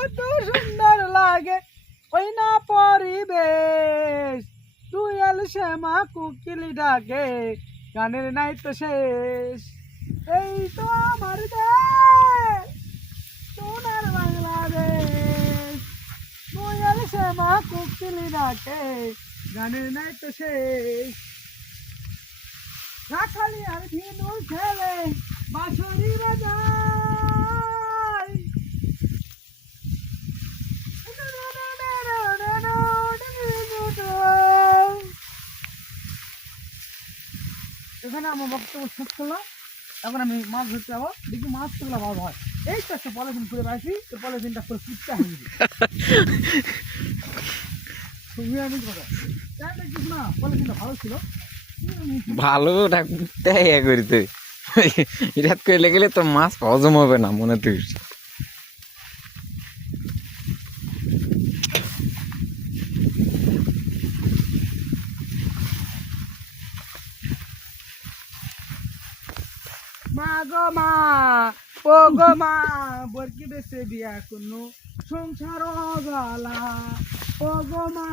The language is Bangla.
কত সুন্দর লাগে ওই না পরিবেশ দুয়াল শ্যামা কুকিলি ডাকে গানের নাই তো শেষ এই তো আমার দেশ সোনার বাংলাদেশ দুয়াল শ্যামা কুকিলি ডাকে গানের নাই তো শেষ রাখালি আর ভিনুর খেলে বাঁশরি বাজায় এখানে আমার বক্তব্য শেষ করলাম এখন আমি মাছ ধরতে যাবো দেখি মাছ তোলা ভালো হয় এই তো একটা পলিথিন করে রাখি তো পলিথিনটা করে কুটতে হবে তুমি আমি কথা দেখিস না পলিথিনটা ভালো ছিল ভালো ডাকতে করিতে এটা করলে গেলে তো মাছ হজম হবে না মনে তুই মা গো মা ও গো মা বরকি বেসে বিয়া কোনো সংসার গালা ও গো মা